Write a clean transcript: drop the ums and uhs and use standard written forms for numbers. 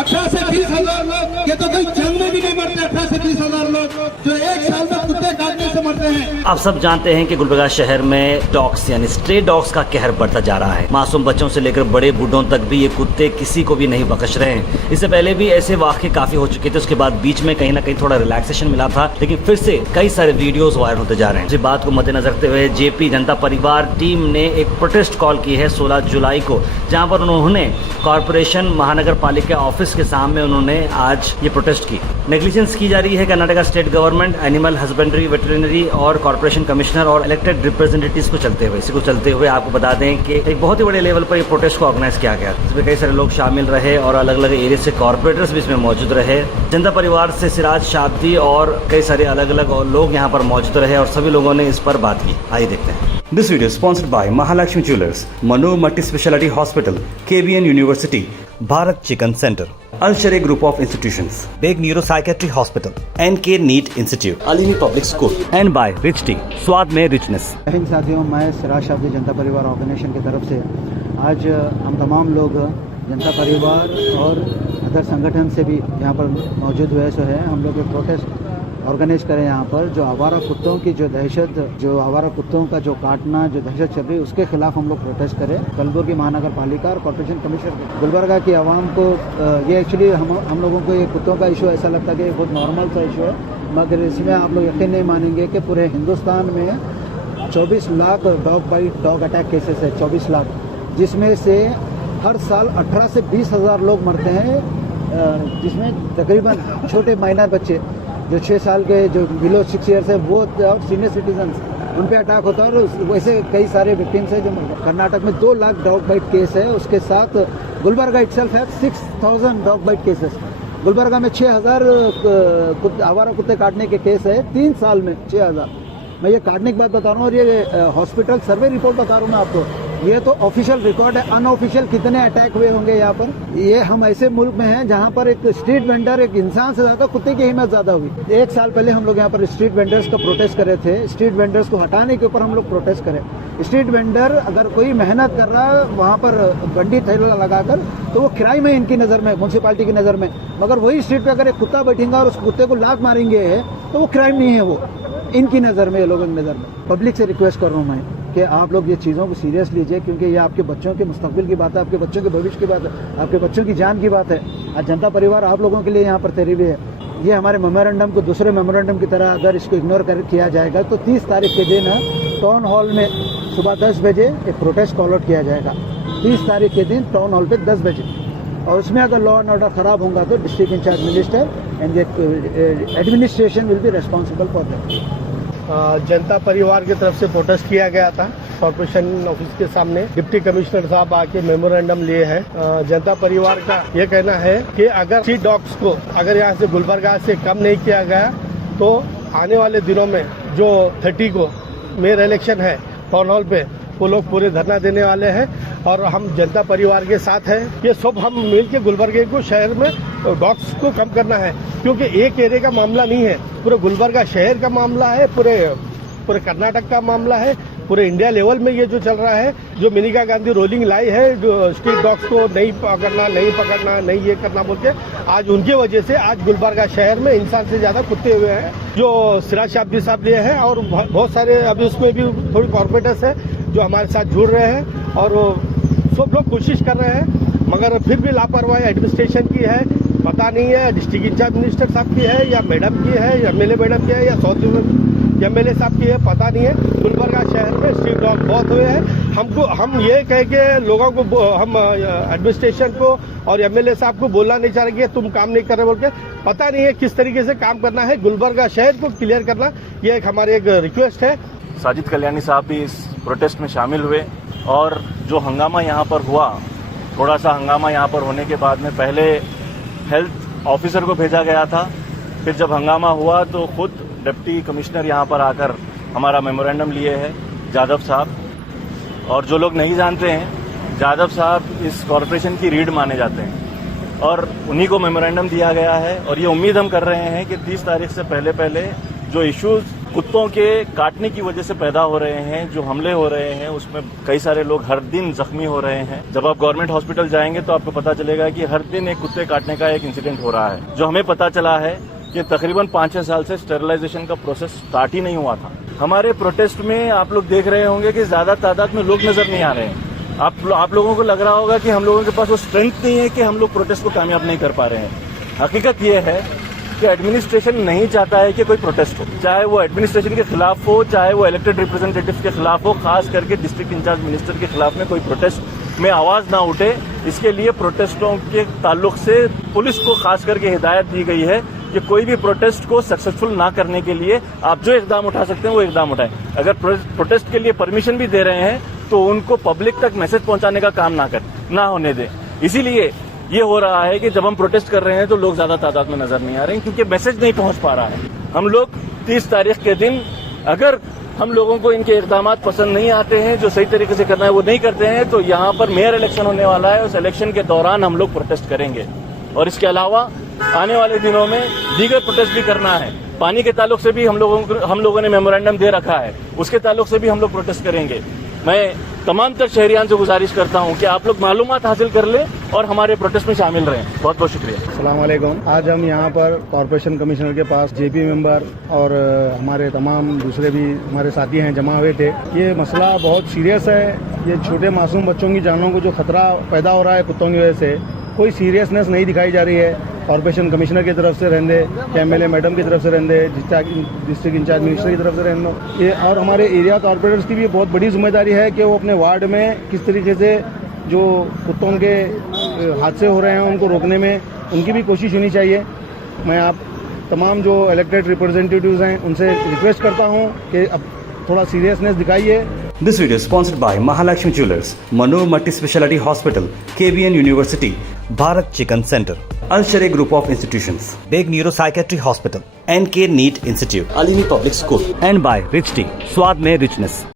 18 से 20 हजार लोग, ये तो कोई जंग में भी नहीं मरते। 18 से 20 हजार लोग जो एक साल में कुत्ते काटने से मरते हैं। आप सब जानते हैं कि गुलबर्गा शहर में डॉग्स यानी स्ट्रे डॉग्स का कहर बढ़ता जा रहा है। मासूम बच्चों से लेकर बड़े बूढ़ों तक भी ये कुत्ते किसी को भी नहीं बख्श रहे हैं। इससे पहले भी ऐसे वाक़ये काफी हो चुके थे, उसके बाद बीच में कहीं ना कहीं थोड़ा रिलैक्सेशन मिला था, लेकिन फिर से कई सारे वीडियोस वायरल होते जा रहे हैं। इस बात को मद्देनजर रखते हुए जेपी जनता परिवार टीम ने एक प्रोटेस्ट कॉल की है 16 जुलाई को, जहां पर उन्होंने कॉरपोरेशन महानगर पालिका ऑफिस के सामने उन्होंने आज ये प्रोटेस्ट की। नेग्लिजेंस की जा रही है Karnataka state government, animal husbandry, veterinary और कॉर्पोरेशन कमिश्नर और इलेक्टेड रिप्रेजेंटेटिव्स को चलते हुए। इसी को चलते हुए आपको बता दें कि एक बहुत ही बड़े लेवल पर ये प्रोटेस्ट को ऑर्गेनाइज किया गया, इसमें कई सारे लोग शामिल रहे और अलग अलग एरिया से कॉर्पोरेटर्स भी इसमें मौजूद रहे। जनता परिवार से सिराज शाब्दी और कई सारे अलग अलग और लोग यहाँ पर मौजूद रहे और सभी लोगों ने इस पर बात की। आइए देखते हैं। This video is sponsored by Mahalakshmi Jewelers, Manu Multi Speciality Hospital, KBN University, Bharat Chicken Center, Al Sharia Group of Institutions, Big Neuropsychiatry Hospital, NK NEET Institute, Alimi Public School, and by Rich Tea, स्वाद में richness। Hind साथियों, मैं सिराज शाब्दी जनता परिवार organisation की तरफ से आज हम तमाम लोग जनता परिवार और अदर संगठन से भी यहाँ पर मौजूद हुए सो है। हम लोग एक प्रोटेस्ट ऑर्गेनाइज करें यहाँ पर, जो आवारा कुत्तों की जो दहशत, जो आवारा कुत्तों का जो काटना, जो दहशत चल रही है, उसके खिलाफ हम लोग प्रोटेस्ट करें। कलबुर्गी महानगर पालिका और कॉर्पोरेशन कमिश्नर गुलबर्गा की आवाम को ये एक्चुअली हम लोगों को ये कुत्तों का इशू ऐसा लगता है कि ये बहुत नॉर्मल सा इशू है, मगर इसमें आप लोग यकीन नहीं मानेंगे कि पूरे हिंदुस्तान में 24 lakh dog bite, dog attack cases है, 24 लाख, जिसमें से हर साल 18 से 20 हजार लोग मरते हैं, जिसमें तकरीबन छोटे माइनर बच्चे जो 6 साल के, जो बिलो 6 ईयर्स है, वो और सीनियर सिटीजन उन पे अटैक होता है। और वैसे कई सारे विक्टिम्स हैं जो कर्नाटक में 2 लाख डॉग बाइट केस है। उसके साथ गुलबर्गा इटसेल्फ है 6000 डॉग बाइट केसेस। गुलबर्गा में 6000 आवारा कुत्ते काटने के केस है 3 साल में 6000। मैं ये काटने की बात बता रहा हूँ और ये हॉस्पिटल सर्वे रिपोर्ट बता रहा हूँ मैं आपको। ये तो ऑफिशियल रिकॉर्ड है, अनऑफिशियल कितने अटैक हुए होंगे यहाँ पर। ये हम ऐसे मुल्क में हैं जहाँ पर एक स्ट्रीट वेंडर एक इंसान से ज्यादा कुत्ते की हिम्मत ज्यादा हुई। 1 साल पहले हम लोग यहाँ पर स्ट्रीट वेंडर्स का प्रोटेस्ट करे थे। स्ट्रीट वेंडर्स को हटाने के ऊपर हम लोग प्रोटेस्ट करें। स्ट्रीट वेंडर अगर कोई मेहनत कर रहा है वहाँ पर बंडी थैला लगाकर, तो वो क्राइम है इनकी नज़र में, म्यूनसिपालिटी की नज़र में। मगर वही स्ट्रीट पे अगर एक कुत्ता बैठेगा और उस कुत्ते को लात मारेंगे तो वो क्राइम नहीं है, वो इनकी नज़र में, लोगों की नज़र में। पब्लिक से रिक्वेस्ट कर रहा हूँ मैं कि आप लोग ये चीज़ों को सीरियस लीजिए, क्योंकि ये आपके बच्चों के मुस्तकबिल की बात है, आपके बच्चों के भविष्य की बात है, आपके बच्चों की जान की बात है। आज जनता परिवार आप लोगों के लिए यहाँ पर तैयारी है। ये हमारे मेमोरेंडम को दूसरे मेमोरेंडम की तरह अगर इसको इग्नोर किया जाएगा तो 30 तारीख के दिन टाउन हॉल में सुबह 10 बजे एक प्रोटेस्ट कॉल आउट किया जाएगा। 30 तारीख के दिन टाउन हॉल पे 10 बजे, और उसमें अगर लॉ एंड ऑर्डर खराब होगा तो district in-charge minister and administration will be responsible for that. जनता परिवार की तरफ से प्रोटेस्ट किया गया था कॉर्पोरेशन ऑफिस के सामने। डिप्टी कमिश्नर साहब आके मेमोरेंडम लिए हैं। जनता परिवार का ये कहना है कि अगर स्ट्रीट डॉग्स को अगर यहाँ से गुलबर्गा से कम नहीं किया गया तो आने वाले दिनों में जो 30 को मेयर इलेक्शन है टाउन हॉल पे, वो लोग पूरे धरना देने वाले हैं और हम जनता परिवार के साथ हैं। ये सब हम मिल के गुलबर्गे को शहर में डॉग्स को कम करना है, क्योंकि एक एरिया का मामला नहीं है, पूरे गुलबर्गा शहर का मामला है, पूरे कर्नाटक का मामला है, पूरे इंडिया लेवल में ये जो चल रहा है, जो मेनका गांधी रोलिंग लाई है, जो स्ट्रीट डॉग्स को नहीं पकड़ना, नहीं ये करना बोल के, आज उनकी वजह से आज गुलबर्गा शहर में इंसान से ज्यादा कुत्ते हुए हैं, जो सिराज शाब्दी साहब लिए हैं। और बहुत सारे अभी उसमें भी थोड़ी कॉर्पोरेटर्स है जो हमारे साथ जुड़ रहे हैं और सब लोग कोशिश कर रहे हैं, मगर फिर भी लापरवाही एडमिनिस्ट्रेशन की है, पता नहीं है डिस्ट्रिक्ट इंचार्ज मिनिस्टर साहब की है या मैडम की है या एमएलए मैडम की है या साउथ एमएलए साहब की है, पता नहीं है। गुलबर्गा शहर में स्ट्रीट डॉग बहुत हुए हैं। हम ये कह के लोगों को, हम एडमिनिस्ट्रेशन को और एमएलए साहब को बोलना नहीं चाह रहे कि तुम काम नहीं कर रहे बोल के, पता नहीं है किस तरीके से काम करना है। गुलबर्गा शहर को क्लियर करना, ये एक हमारी एक रिक्वेस्ट है। साजिद कल्याणी साहब भी इस प्रोटेस्ट में शामिल हुए और जो हंगामा यहाँ पर हुआ, थोड़ा सा हंगामा यहाँ पर होने के बाद में पहले हेल्थ ऑफिसर को भेजा गया था, फिर जब हंगामा हुआ तो खुद डिप्टी कमिश्नर यहाँ पर आकर हमारा मेमोरेंडम लिए हैं जादव साहब। और जो लोग नहीं जानते हैं, जादव साहब इस कॉरपोरेशन की रीढ़ माने जाते हैं और उन्हीं को मेमोरेंडम दिया गया है। और ये उम्मीद हम कर रहे हैं कि 30 तारीख से पहले जो इश्यूज कुत्तों के काटने की वजह से पैदा हो रहे हैं, जो हमले हो रहे हैं उसमें कई सारे लोग हर दिन जख्मी हो रहे हैं। जब आप गवर्नमेंट हॉस्पिटल जाएंगे तो आपको पता चलेगा कि हर दिन एक कुत्ते काटने का एक इंसिडेंट हो रहा है। जो हमें पता चला है कि तकरीबन 5-6 साल से स्टेरिलाइजेशन का प्रोसेस स्टार्ट ही नहीं हुआ था। हमारे प्रोटेस्ट में आप लोग देख रहे होंगे कि ज्यादा तादाद में लोग नजर नहीं आ रहे हैं। आप लोगों को लग रहा होगा कि हम लोगों के पास वो स्ट्रेंथ नहीं है कि हम लोग प्रोटेस्ट को कामयाब नहीं कर पा रहे हैं। हकीकत ये है कि एडमिनिस्ट्रेशन नहीं चाहता है कि कोई प्रोटेस्ट हो, चाहे वो एडमिनिस्ट्रेशन के खिलाफ हो, चाहे वो इलेक्टेड रिप्रेजेंटेटिव्स के खिलाफ हो, खास करके डिस्ट्रिक्ट इंचार्ज मिनिस्टर के खिलाफ में कोई प्रोटेस्ट में आवाज ना उठे। इसके लिए प्रोटेस्टों के ताल्लुक से पुलिस को खास करके हिदायत दी गई है कि कोई भी प्रोटेस्ट को सक्सेसफुल ना करने के लिए आप जो इकदाम उठा सकते हैं वो इकदाम उठाएं। अगर प्रोटेस्ट के लिए परमिशन भी दे रहे हैं तो उनको पब्लिक तक मैसेज पहुंचाने का काम ना होने दें। इसीलिए ये हो रहा है कि जब हम प्रोटेस्ट कर रहे हैं तो लोग ज्यादा तादाद में नजर नहीं आ रहे हैं, क्योंकि मैसेज नहीं पहुंच पा रहा है। हम लोग 30 तारीख के दिन अगर हम लोगों को इनके इकदाम पसंद नहीं आते हैं, जो सही तरीके से करना है वो नहीं करते हैं, तो यहाँ पर मेयर इलेक्शन होने वाला है। उस इलेक्शन के दौरान हम लोग प्रोटेस्ट करेंगे और इसके अलावा आने वाले दिनों में दीगर प्रोटेस्ट भी करना है। पानी के ताल्लुक से भी हम लोगों ने मेमोरेंडम दे रखा है, उसके ताल्लुक से भी हम लोग प्रोटेस्ट करेंगे। मैं तमाम तर शहरियान से गुजारिश करता हूं कि आप लोग मालूमात हासिल कर लें और हमारे प्रोटेस्ट में शामिल रहें। बहुत बहुत शुक्रिया। अस्सलाम वालेकुम। आज हम यहाँ पर कॉर्पोरेशन कमिश्नर के पास जेपी मेंबर और हमारे तमाम दूसरे भी हमारे साथी हैं जमा हुए थे। ये मसला बहुत सीरियस है। ये छोटे मासूम बच्चों की जानों को जो खतरा पैदा हो रहा है कुत्तों की वजह से, कोई सीरियसनेस नहीं दिखाई जा रही है। कॉर्पोरेशन कमिश्नर की तरफ से रहने, एमएलए मैडम की तरफ से रहने, डिस्ट्रिक्ट इंचार्ज मिनिस्टर की तरफ से रहने, ये और हमारे एरिया कॉर्पोरेटर्स की भी बहुत बड़ी जिम्मेदारी है कि वो अपने वार्ड में किस तरीके से जो कुत्तों के हादसे हो रहे हैं उनको रोकने में उनकी भी कोशिश होनी चाहिए। मैं आप तमाम जो इलेक्टेड रिप्रेजेंटेटिव्स हैं उनसे रिक्वेस्ट करता हूं कि अब थोड़ा सीरियसनेस दिखाइए। This video is sponsored by Mahalakshmi Jewelers, Manoor Multi Speciality Hospital, KBN University, Bharat Chicken Center, Al Sharia Group of Institutions, Beg Neuropsychiatry Hospital, NK NEET Institute, Alini Public School, and by Rich Tea, स्वाद में richness।